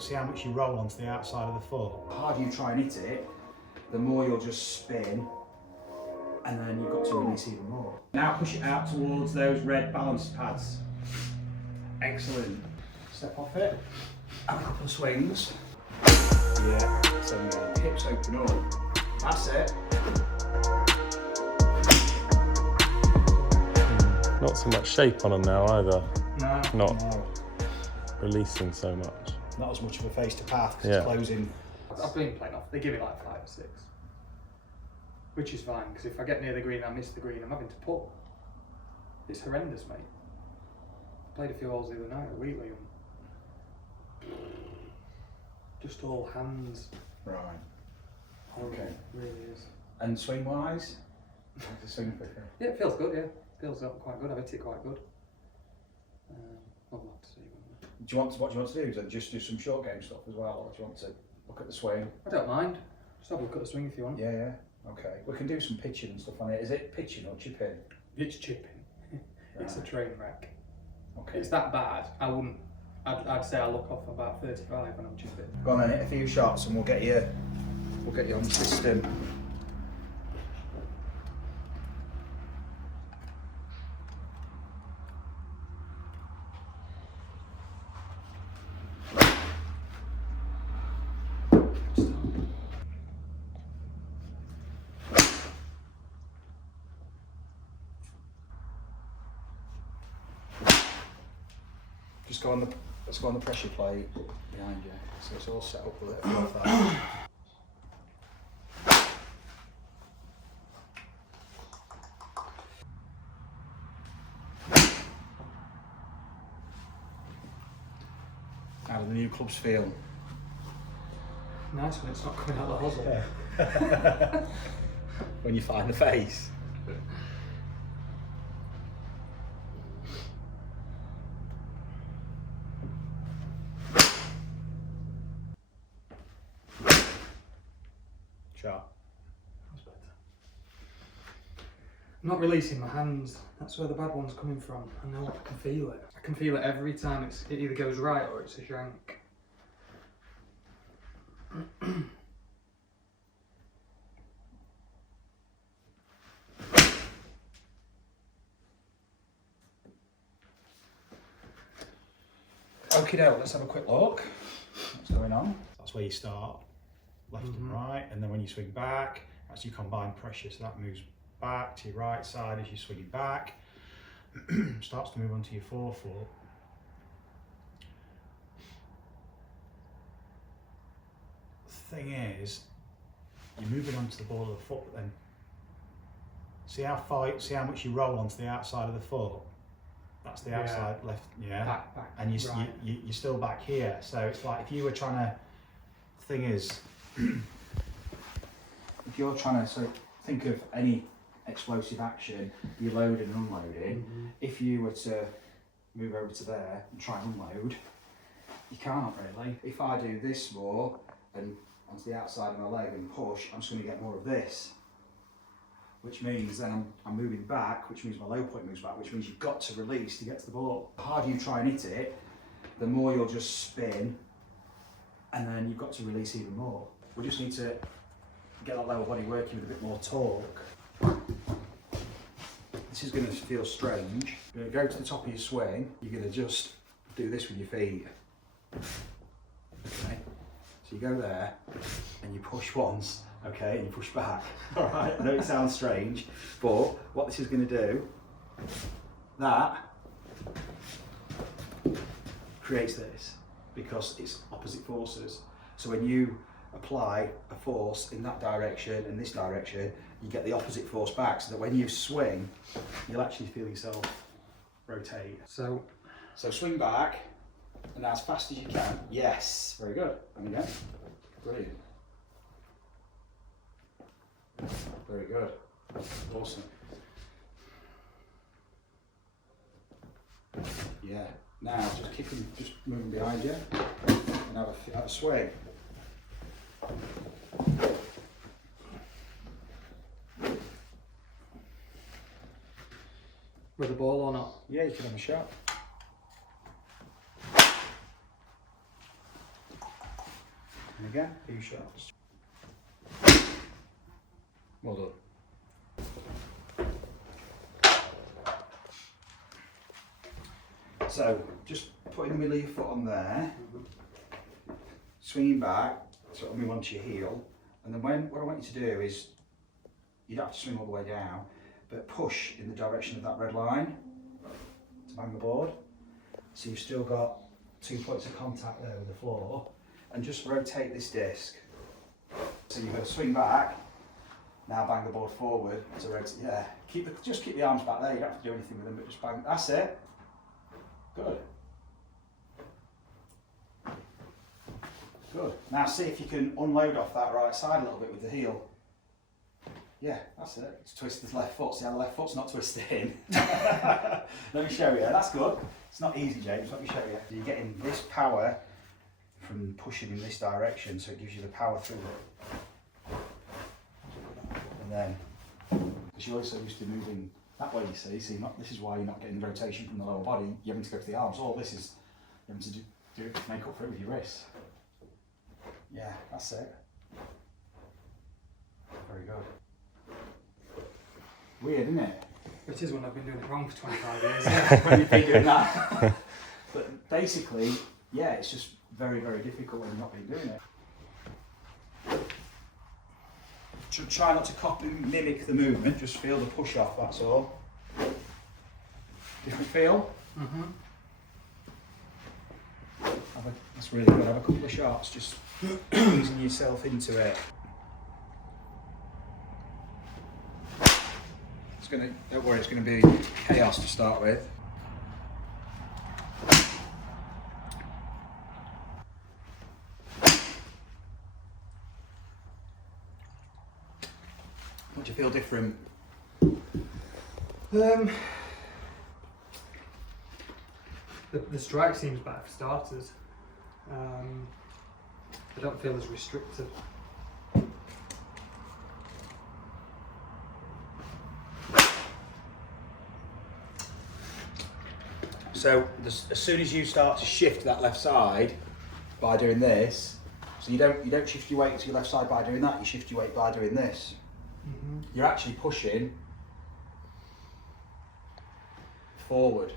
See how much you roll onto the outside of the foot. The harder you try and hit it, the more you'll just spin, and then you've got to release even more. Now push it out towards those red balance pads. Excellent. Step off it, have a couple of swings. Yeah, so hips open up. That's it. Not so much shape on them now either. No. Not releasing so much. Not as much of a face to path because Yeah. it's closing. I've been playing off. They give it like 5 or 6, which is fine because if I get near the green, I miss the green. I'm having to putt. It's horrendous, mate. I played a few holes the other night at Wheatley and just all hands. Right. Horrible. Okay. It really is. And swing wise? How's the swing quicker? Yeah, it feels good. Yeah, feels up quite good. I've hit it quite good. I'll have to see. Do you want to, what do you want to do? So just do some short game stuff as well, or do you want to look at the swing? I don't mind. Just have a look at the swing if you want. Yeah, yeah. Okay. We can do some pitching and stuff on it. Is it pitching or chipping? It's chipping. It's a train wreck. Okay. It's that bad. I wouldn't. I'd say I look off about 35 when I'm chipping. Go on then, hit a few shots and we'll get you on the system. Just go on the, let's go on the pressure plate behind you, so it's all set up with it. Like that. How do the new clubs feel? Nice when it's not coming out the hosel. When you find the face? Sharp. That's better. I'm not releasing my hands. That's where the bad one's coming from. I know I can feel it. I can feel it every time it either goes right or it's a shank. Okie doke, let's have a quick look. What's going on? That's where you start, left and right, and then when you swing back, that's your combined pressure, so that moves back to your right side as you swing it back. Starts to move onto your forefoot. The thing is, you're moving onto the ball of the foot, but then see how much you roll onto the outside of the foot. That's the outside left, yeah. Back, and right. you're still back here. So it's like if you were trying to, thing is, If you're trying to, so think of any explosive action, you're loading and unloading. If you were to move over to there and try and unload, you can't really. If I do this more and onto the outside of my leg and push, I'm just going to get more of this. Which means then I'm moving back, which means my low point moves back, which means you've got to release to get to the ball. The harder you try and hit it, the more you'll just spin, and then you've got to release even more. We just need to get that lower body working with a bit more torque. This is going to feel strange. You're going to go to the top of your swing, you're going to just do this with your feet. Okay? So you go there, and you push once, okay, and you push back. All right, I know it sounds strange, but what this is going to do, that creates this, because it's opposite forces. So when you apply a force in that direction and this direction, you get the opposite force back, so that when you swing, you'll actually feel yourself rotate. So swing back, and as fast as you can. Yes, very good. And again, brilliant. Very good. Awesome. Yeah. Now just kicking, just moving behind you, and have a swing. with the ball or not? Yeah, you can have a shot. And again, a few shots. Well done. So, just putting the middle of your foot on there, swinging back, sort of move onto your heel, and then what I want you to do is, you don't have to swing all the way down, but push in the direction of that red line to bang the board. So you've still got 2 points of contact there with the floor, and just rotate this disc. So you're going to swing back, now bang the board forward to rotate. Yeah, just keep the arms back there. You don't have to do anything with them, but just bang. That's it. Good. Good. Now see if you can unload off that right side a little bit with the heel. Yeah, that's it. Just twist the left foot. See how the left foot's not twisting? Let me show you. That's good. It's not easy, James. Let me show you. You're getting this power from pushing in this direction, so it gives you the power through it. And then, because you're also used to moving that way, you see, this is why you're not getting the rotation from the lower body. You're having to go to the arms. All this is you're having to do it to make up for it with your wrists. Yeah, that's it. Very good. Weird, isn't it? It is when I've been doing it wrong for 25 years. When you've been doing that. But basically, yeah, it's just very, very difficult when you've not been doing it. Try not to copy, mimic the movement, just feel the push off, that's all. Different feel? Mm-hmm. That's really good. Have a couple of shots, just easing yourself into it. Don't worry, it's going to be chaos to start with. What do you feel different? The strike seems better for starters. I don't feel as restricted. So as soon as you start to shift that left side by doing this, so you don't shift your weight to your left side by doing that, you shift your weight by doing this. Mm-hmm. You're actually pushing forward.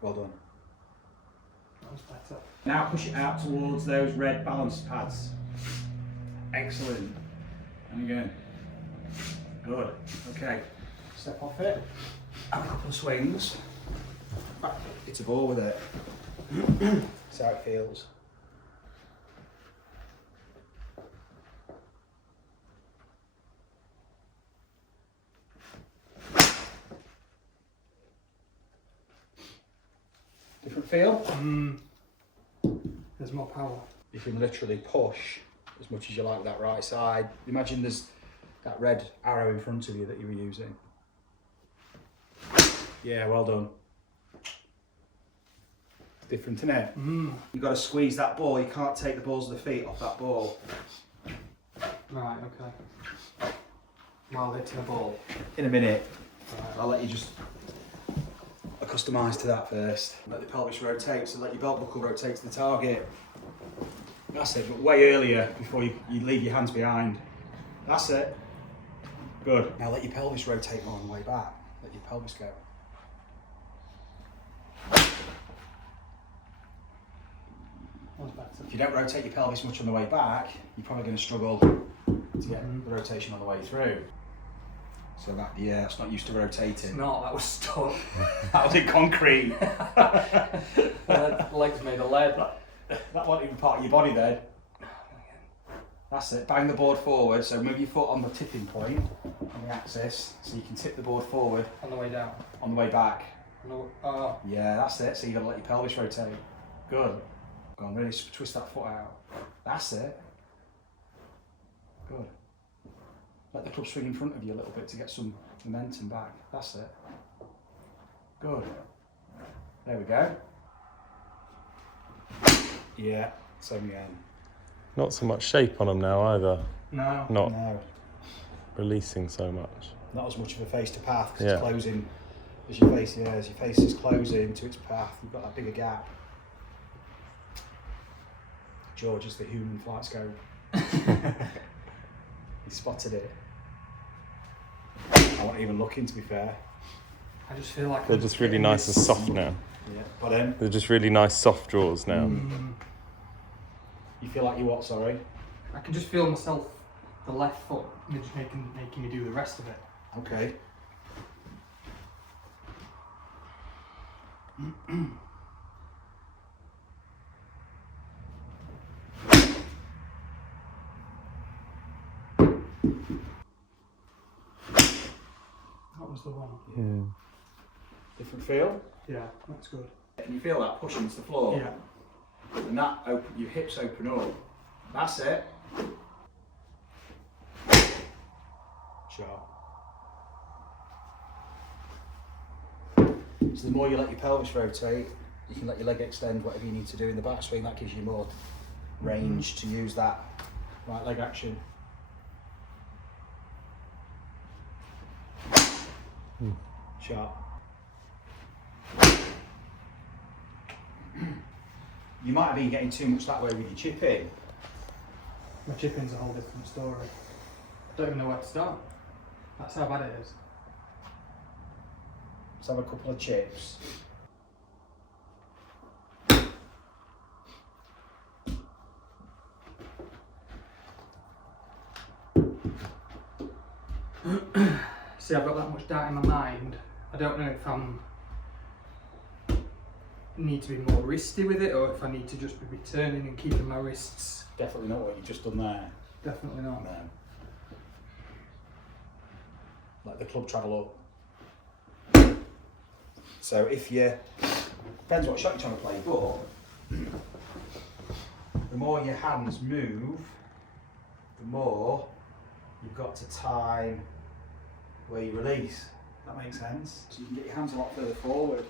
Well done. That was better. Now push it out towards those red balance pads. Excellent. And again. Good. Okay. Step off it. Have a couple of swings. It's a ball with it. See how it feels. Different feel? There's more power. You can literally push as much as you like with that right side. Imagine there's that red arrow in front of you that you were using. Yeah, well done. It's different, isn't it? You've got to squeeze that ball. You can't take the balls of the feet off that ball. Right, okay. While hitting the ball. In a minute. Right. I'll let you just accustomise to that first. Let the pelvis rotate, so let your belt buckle rotate to the target. That's it, but way earlier before you leave your hands behind. That's it. Good. Now let your pelvis rotate more on the way back. Let your pelvis go. If you don't rotate your pelvis much on the way back, you're probably going to struggle to get the rotation on the way through. So that, yeah, it's not used to rotating. It's not, that was stuck. That was in concrete. Legs made of lead. That wasn't even part of your body then. That's it. Bang the board forward. So move your foot on the tipping point on the axis, so you can tip the board forward On the way down. on the way back. Oh. Yeah, that's it. So you got to let your pelvis rotate. Good. Go on, really twist that foot out. That's it. Good. Let the club swing in front of you a little bit to get some momentum back. That's it. Good. There we go. Yeah, same again. Not so much shape on them now either. No. Not No, releasing so much. not as much of a face to path because Yeah. it's closing As your face is closing to its path, you've got that bigger gap. George is the human flight scope. He spotted it. I wasn't even looking, to be fair. I just feel like They're just really nice and soft now. Yeah, but They're just really nice soft draws now. you feel like you what? Sorry. I can just feel myself, the left foot, just making me do the rest of it. Okay. That was the one. Yeah. Different feel. Yeah, that's good. And you feel that push into the floor. Yeah. And that open, your hips open up. That's it. Sure. So the more you let your pelvis rotate, you can let your leg extend, whatever you need to do in the backswing. That gives you more range to use that right leg action. Sharp. You might have been getting too much that way with your chip in. My chipping's a whole different story. I don't even know where to start. That's how bad it is. Let's have a couple of chips. See, I've got that much doubt in my mind. I don't know if I'm need to be more wristy with it, or if I need to just be returning and keeping my wrists. Definitely not what you've just done there. Definitely not. No. Let the club travel up. So if you, depends what shot you're trying to play, but the more your hands move, the more you've got to time where you release. That makes sense? So you can get your hands a lot further forward.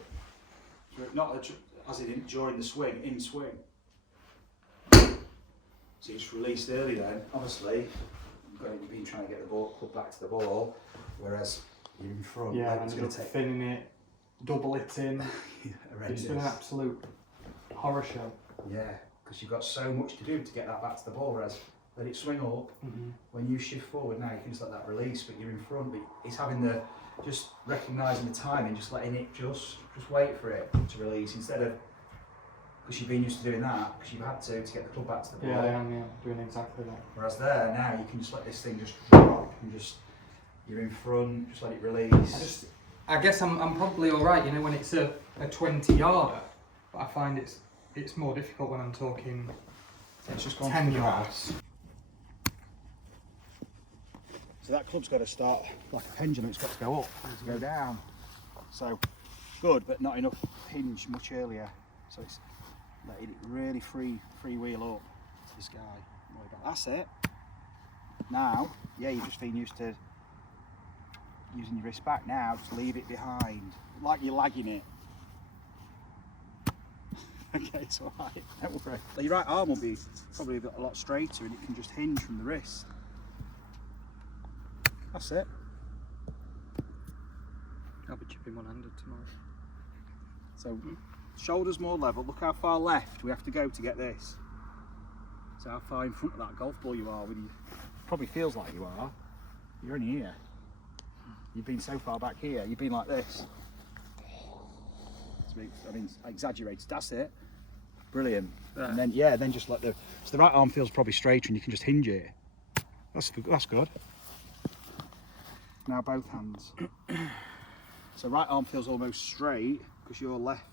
So not as in during the swing, in swing. So you just released early then, obviously. You've been trying to get the club back to the ball, whereas you're in front. Yeah, it's and going just to take thinning it, double it in. horrendous. It's been an absolute horror show. Yeah, because you've got so much to do to get that back to the ball, whereas let it swing up. When you shift forward now, you can just let that release, but you're in front. But it's having the, just recognising the timing, just letting it just wait for it to release instead of, because you've been used to doing that, because you've had to get the club back to the ball. Yeah, I am, doing exactly that. Whereas there, now you can just let this thing just drop and just, you're in front, just let it release. I guess I'm probably alright, when it's a 20-yarder, but I find it's more difficult when I'm talking It's just gone 10 through yards. So that club's got to start like a pendulum, it's got to go up and to go down. So good, but not enough hinge much earlier. So it's letting it really free wheel up to this guy. That's it. Now, yeah, you've just been used to using your wrist back. Now, just leave it behind, like you're lagging it. Okay, it's alright, don't worry. Your right arm will be probably a lot straighter and it can just hinge from the wrist. That's it. I'll be chipping one-handed tomorrow. So, shoulders more level. Look how far left we have to go to get this. So how far in front of that golf ball you are when you, probably feels like you are. You're only here. You've been so far back here, you've been like this. I mean, exaggerated, that's it. Brilliant. There. And then, yeah, then just let so the right arm feels probably straighter and you can just hinge it. That's good. Now both hands. So right arm feels almost straight because you're left.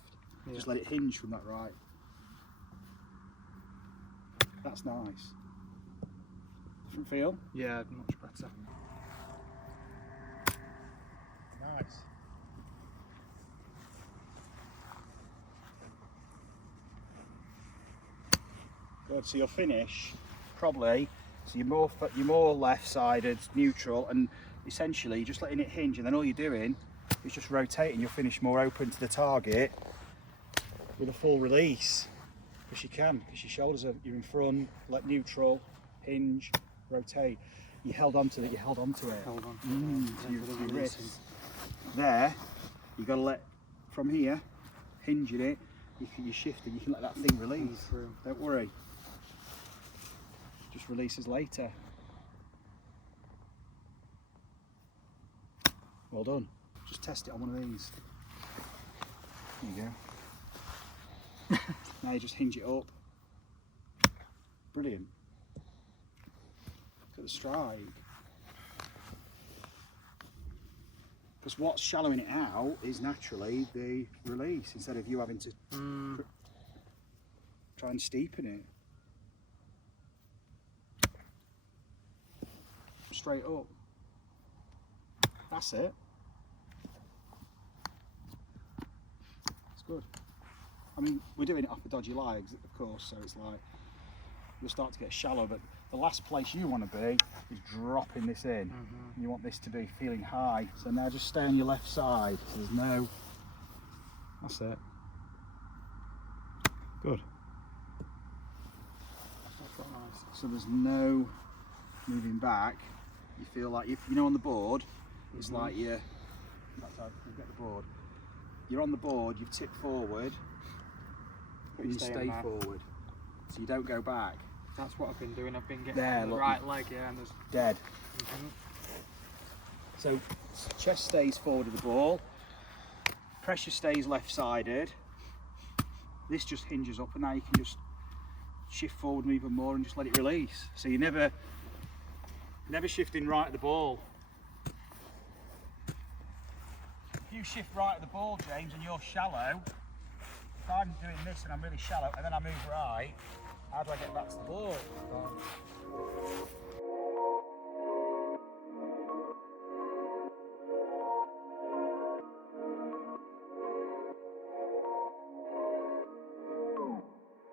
Yeah. Just let it hinge from that right. That's nice. Different feel? Yeah, much better. Nice. Good, so you'll finish probably, so you're more left-sided, neutral, and essentially you're just letting it hinge, and then all you're doing is just rotating. You'll finish more open to the target with a full release, because you can, because your shoulders are, you're in front, let neutral, hinge, rotate. You held on to it, Hold on. So your wrists. There, You've got to let, from here, hinging it, you're shifting, you can let that thing release. Don't worry. Just releases later. Well done. Just test it on one of these. There you go. Now you just hinge it up. Brilliant. Look at the strike. Because what's shallowing it out is naturally the release, instead of you having to try and steepen it. Straight up. That's it. It's good. I mean, we're doing it off the dodgy legs, of course, so it's like you'll start to get shallow, but the last place you want to be is dropping this in. You want this to be feeling high. So now just stay on your left side. So there's no. That's it. Good. That's quite nice. So there's no moving back. You feel like if you know on the board, it's like you're. That's how you get the board. You're on the board. You've tipped forward. But And you staying stay back. forward, so you don't go back. That's what I've been doing. I've been getting There, on the look. right leg, yeah, and there's. Dead. So chest stays forward of the ball, pressure stays left-sided. This just hinges up, and now you can just shift forward even more and just let it release. So you're never shifting right at the ball. If you shift right at the ball, James, and you're shallow, if I'm doing this and I'm really shallow and then I move right, how do I get back to the ball?